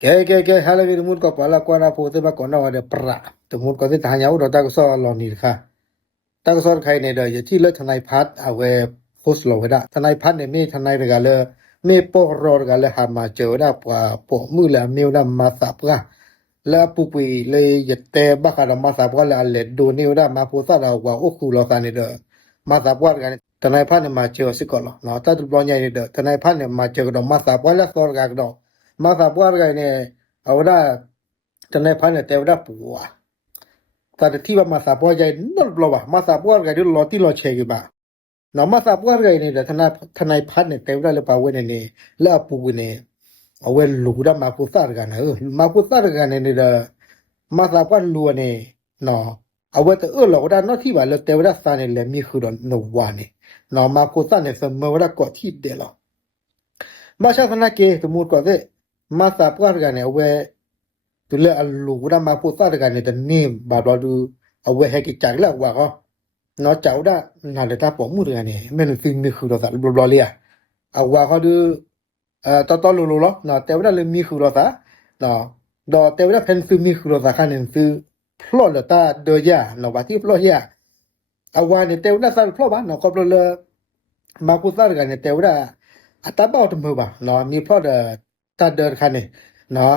ke hala vi mut ko pala ko na po te ba ko na wa de pra te mut ko te ta nya u do ta ko so lo ni kha ta ko so khai ne de ye thi le thanai phat a we post lo da thanai phat ne me thanai de ga le me po ro ga le ha ma che da pa po mu la me da ma sa pra la pu pi le ye te ba ka da ma sa pra la le do ne da ma po sa da wa o khu lo sa ne de ma sa pra ga ne thanai phat ne ma che o si ko lo no ta tu lo nya ne de thanai phat ne ma che do ma sa pra la so ga doมาสาบว่าไงเนี่ยเอาได้จะในพันเนี่ยแต่ว่าปัวแต่ที่ว่ามาสาบว่าใจนั่นเราว่ามาสาบว่าไงเดี๋ยวรอที่รอเชกิบ้าเนาะมาสาบว่าไงเนี่ยแต่ทนายพันเนี่ยแต่ว่าเลยป่าเว้นเนี่ยแล้วปูเนี่ยเอาเว้นลูกได้มาพูดสารกันมาพูดสารกันเนี่ยเด้อมาสาบว่าลัวเนี่ยเนาะเอาไว้แต่เราได้นอที่ว่าเราแต่ว่าสารเนี่ยเลยมีคือดอนนวานี่เนาะมาพูดสารเนี่ยเสมอว่าก็ที่เดียวเรามาชาตินาเกสมมุติก่อนสิมาสาบว่ากันเนี่ยเอาไว้ตัวเลือกลูกได้มาพูดสารกันเนี่ยแต่นี่บาดเราดูเอาไว้ให้กิจจักแล้วว่าก็เนาะเจ้าได้นั่นเลยถ้าผมมือกันเนี่ยไม่รู้สิ่งนี้คือเราสัตว์บลอเลียเอาว่าเขาดูตอนรู้ๆเนาะแต่ว่าเลยมีคือเราสัตว์เนาะดอแต่ว่าเพนซื้อมีคือเราสัตว์คันหนึ่งซื้อพลอดเลยตาเดียร์เนาะว่าที่พลอดยาเอาว่าเนี่ยแต่ว่าสัตว์พลอดบ้านเนาะก็เลยมาพูดสารกันเนี่ยแต่ว่าอัตราเบาถึงมือบ่าเนาะมีพลอดตาเดินคันเนี่ยเนาะ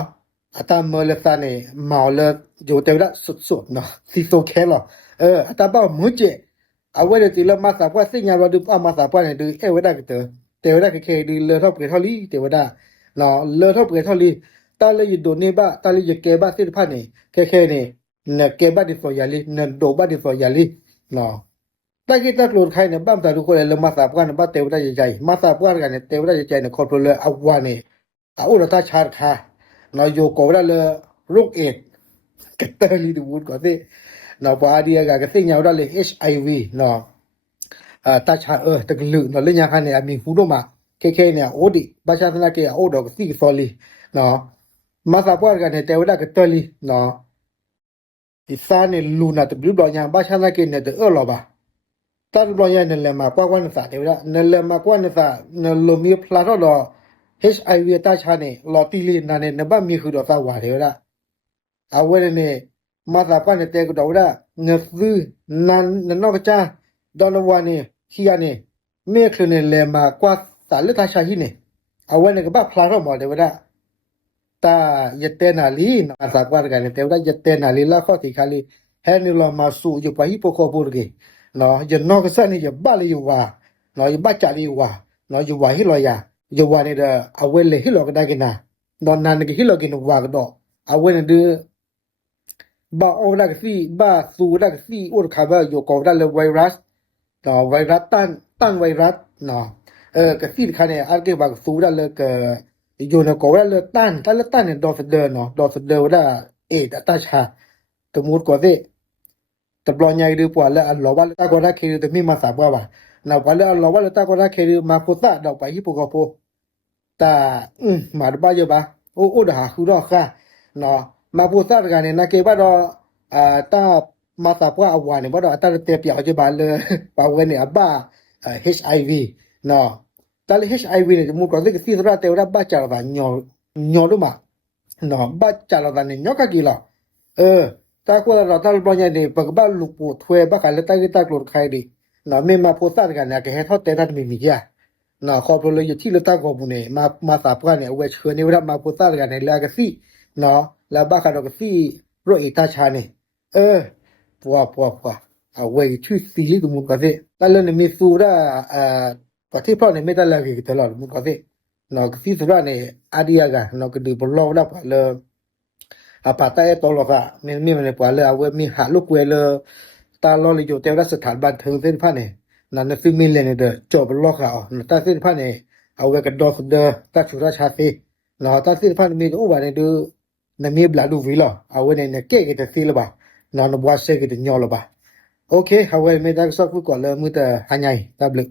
อัตราเมื่อเลสานเนี่ยเมาเลยอยู่แต่ว่าสุดๆเนาะซีโซแคลอัตราเบามือเจเอาไว้เดี๋ยวตีละมาสาบว่าสิ่งอย่างเราดูเอามาสาบว่าเนี่ยดูว่าได้ก็เจอแต่ว่าได้ก็แค่ดูเลือดเท่าเปลือกเท่าลีแต่ว่าได้เนาะเลือดเท่าเปลือกเท่าลีตาเลยอยู่โดนนี่บ้าตาเลยอยู่เก็บบ้าสิ่งพันเนี่ยแค่เนี่ยเนี่ยเก็บบ้าดิสอยาลีเนี่ยโดบ้าดิสอยาลีเนาะตาคิดตาโกรธใครเนี่ยบ้ามตาทุกคนเลยมาสาบว่าเนี่ยบ้าเตวได้ใจมาสาบว่ากันเนี่ยเตวได้ใจเนี่ยคนเลยเอาว่าเนี่ยเอาเราตาชาร์คาเนาะโยโกได้เลยโรคเอดกระเตอรีดูบุญก่อนสิเนาะพออาเดียกับสิ่งอย่างนั้นเลย HIV เนาะตาชาตะกลือเนาะเรื่องอย่างนั้นเนี่ยมีหูดมาเคเนี่ยโอดิบาชาธนาเกโอดอกสิซอลีเนาะมาสาบว่ากันเนี่ยเตวได้กระเตอรีเนาะอีสานเนี่ยลูน่าตะบลิบลอยางบาชาธนาเกเนี่ยเตอหรอบ่ตาบลอยางเนี่ยแหละมากว่าวันสาเตวได้เนี่ยแหละมากว่าเนี่ยสาเนี่ยลมีพลาดดอ HIV ตาชาเนี่ยลอติลีนั่นเนี่ยนบ้ามีคือดอกสาวาเทวดาเอาไว้เนี่ยมาสาปานเนี่ยแต่ก็ดอกได้เนื้อซื้อนันนอกจ้าดอนวันเนี่ยที่อันเนี่ยเมื่อคืนเนี่ยเลยมากว่าสารเลตาชาหิเนี่ยเอาไว้เนี่ยก็บ้าพลาดออกมาเทวดาตาเยเตนาลีมาสาปานกันเนี่ยแต่ว่าเยเตนาลีละข้อที่ขาลีเฮนิลมาสู่อยู่ไปฮิปโปโคปุรกีเนาะยันนอกสันนี่จะบ้าเลยอยู่ว่าเนาะอยู่บ้าจ่าเลยอยู่ว่าเนาะอยู่ว่าฮิลอยาอยู่ว่าเนี่ยเอาไว้เลยฮิลอกได้กันนะดอนนั้นก็ฮิลอกินว่าก็ดอกเอาไว้เนี่ยบ้าโอรักซี่บ้าสูรักซี่อุดขาบ้าอยู่กับได้เลยไวรัสเนาะไวรัสตั้งไวรัสเนาะก็สิ่งคันเนี่ยอาจจะบางสูได้เลยก็อยู่ในกับได้เลยตั้งเนี่ยดอสเดอร์เนาะดอสเดอร์ว่าตาชาสมมุติก่อนสิแต่ปลอยใหญ่ดูกว่าแล้วอันหล่อว่าตาก็ได้เคยแต่ไม่มาสาบว่านาว่าแล้วอันหล่อว่าแล้วตาก็ได้เคยมาโคตรดอกไปฮิปโปกาโปตามาดูบ้าเยอะบ้าโอ้ด่าคือดอกค่ะเนาะมาพูดสักกันเนี่ยนะเก็บว่าเราตามาสาบว่าเอาวันเนี่ยว่าเราตาเตียบอยากจะบาเลยป่าวเนี่ยบ้าHIV เนาะตาเลย HIV เนี่ยมุกก็คือที่สุดแล้วแต่ว่าบ้าจ่าเราหยอดูมาเนาะบ้าจ่าเราเนี่ยหยอกกี่ละตาก็เราตาบอลเนี่ยปกบ้าลูกปูถวยบ้าขายแล้วตาโกรธใครดีเนาะไม่มาพูดสักกันเนี่ยแค่เท่าแต่นั้นไม่มีจ้ะนะขอบเลยอยู่ที่เราตั้งข้อมูลเนี่ยมาสาบกันเนี่ยเวชเชื่อเนี่ยว่ามาพูดสักกันเนี่ยแล้วก็สิเนาะแล้วบ้ากันเราก็สิรถอีตาชาเนี่ยปัวเอาไว้ชื่อซีรีส์ตัวมุกก็สิแต่เรื่องนี้มีสูตรก็ที่พ่อเนี่ยไม่ได้เล่าเกี่ยวกับตลอดมุกก็สิเนาะที่สุดเนี่ยอาเดียกันเนาะก็ดูบนโลกแล้วก็เลยปาตาตัวเราก็มีมันเนี่ยปว่าเลยเอาไว้มีหาลูกเวลตาเราเลยอยู่แต่ว่าสถานบันเทิงเส้นผ่านเนี่ยนั่นคือมีเลนเดอร์จบล็อกเอาตาเส้นผ่านเนี่ยเอาไว้กับดอสเดอร์ตาสุราชาติเนาะตาเส้นผ่านมีอุบัติเหตุนั่นมีบลาดูวิลล์เอาไว้เนี่ยเก๋ก็จะซีลบ่านอนบัวเซก็จะยอลบ่าโอเคเอาไว้ไม่ได้สักพูดก่อนเลยมือแต่หันใหญ่ตาบลึก